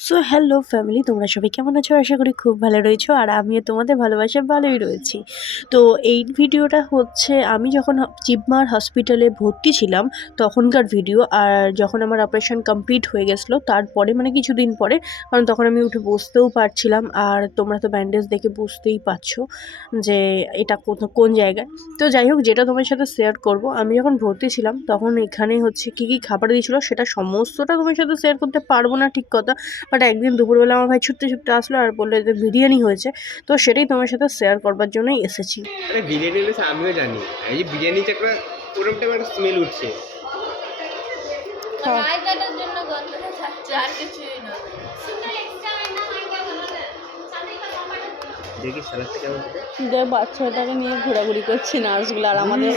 So hello family, তোমরা সবাই কেমন আছো? আশা করি খুব ভালো রয়েছো, আর আমিও তোমাদের ভালোবাসায় ভালোই রয়েছি। তো এই ভিডিওটা হচ্ছে আমি যখন জিপমার হসপিটালে ভর্তি ছিলাম তখনকার ভিডিও। আর যখন আমার অপারেশন কমপ্লিট হয়ে গেছিলো তারপরে, মানে কিছুদিন পরে, কারণ তখন আমি উঠে বসতেও পারছিলাম। আর তোমরা তো ব্যান্ডেজ দেখে বুঝতেই পারছো যে এটা কোন জায়গায়। তো যাই হোক, যেটা তোমার সাথে শেয়ার করব, আমি যখন ভর্তি ছিলাম তখন এখানে হচ্ছে কী কী খাবার দিয়েছিলো সেটা সমস্তটা তোমার সাথে শেয়ার করতে পারবো না, ঠিক কথা। বাট একদিন দুপুরবেলা আমার ভাই ছুটতে ছুটতে আসলো আর বললো যে বিরিয়ানি হয়েছে। তো সেটাই তোমার সাথে শেয়ার করবার জন্যই এসেছি। আরে বিরিয়ানি হয়েছে আমিও জানি, এই যে বিরিয়ানিতে একটা ওরকম টাইপের স্মেল উঠছে। দেখি স্যালাডটা কেমন হবে। যে বাচ্চাটাকে নিয়ে ঘোরাঘুরি করছে নার্সগুলো, আর আমাদের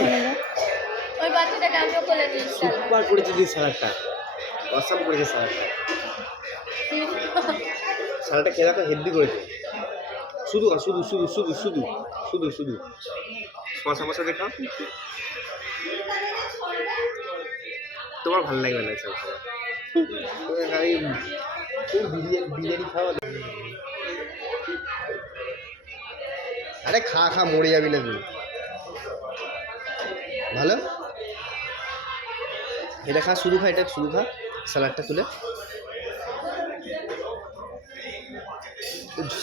ওই বাচ্চাটাকে আমিও কোলে নিয়ে এসেছিলাম। সুপার করেছে যে স্যালাডটা, অসাম করেছে স্যালাডটা। স্যালাডটা খেয়ে দেখো, হেভি করেছে। শুধু শুধু শুধু শুধু শুধু শুধু শুধু মশা মশা দেখাও, তোমার ভালো লাগবে না এসব খাবার। বিরিয়ানি খাওয়া। আরে খা খা, মরে যাবি না তুই। ভালো, এটা খা, শুধু খা, এটা শুধু খা, স্যালাডটা তুলে।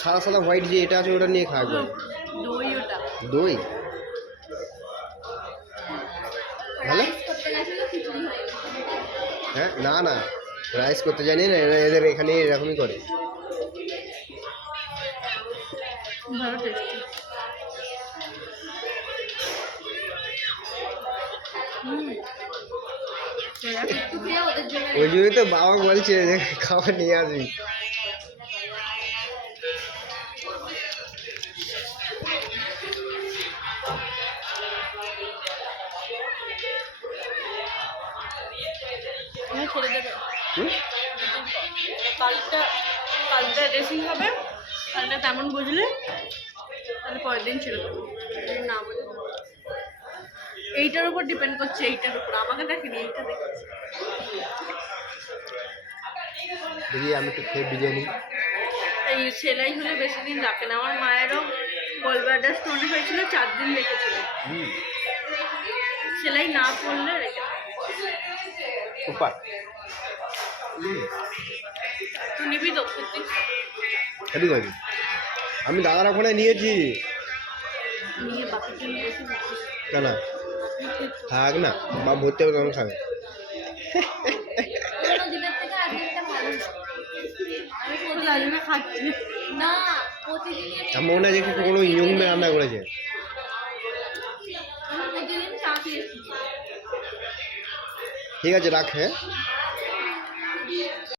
সাদা সাদা হোয়াইট যে এটা আছে ওটা নিয়ে খা একবার। দই, ওটা দই ভালো। হ্যাঁ, না না, রাইস করতে জানি না, এদের এখানে এরকমই করে। ভালো টেস্টি। ওই জন্যই তো বাবা বলছে যে খাবার নিয়ে আসবি। ছেড়ে দেবে কালটা ড্রেসিং হবে, কালটা তেমন বুঝলে তাহলে পরের দিন ছেড়ে দেবো। না বুঝলে এইটার উপর ডিপেন্ড করছে, এইটার উপর আমাকে দেখেনি, এইটা দেখেছি। দেখি আমি একটু খেয়ে বিরিয়ানি। এই সেলাই হলে বেশি দিন রাখে না। আমার মায়েরও গলব্লাডার স্টোন হয়েছিল, 4 দিন রেখেছিল। সেলাই না করলে রেখে সুপার। তুই নিবি তো সত্যি? হেভি করেছি, আমি দাদার ওখানে নিয়েছি। নিয়ে বাকির জন্য বেশি কেন থাক না, বা ভর্তি হবে তখন খাবে। খাচ্ছি না, প্রতিদিন আমার মনে হয় যে কোনো ইয়ং মেয়ে রান্না করেছে। চা খেয়েছি। ঠিক আছে, রাখ। হ্যাঁ।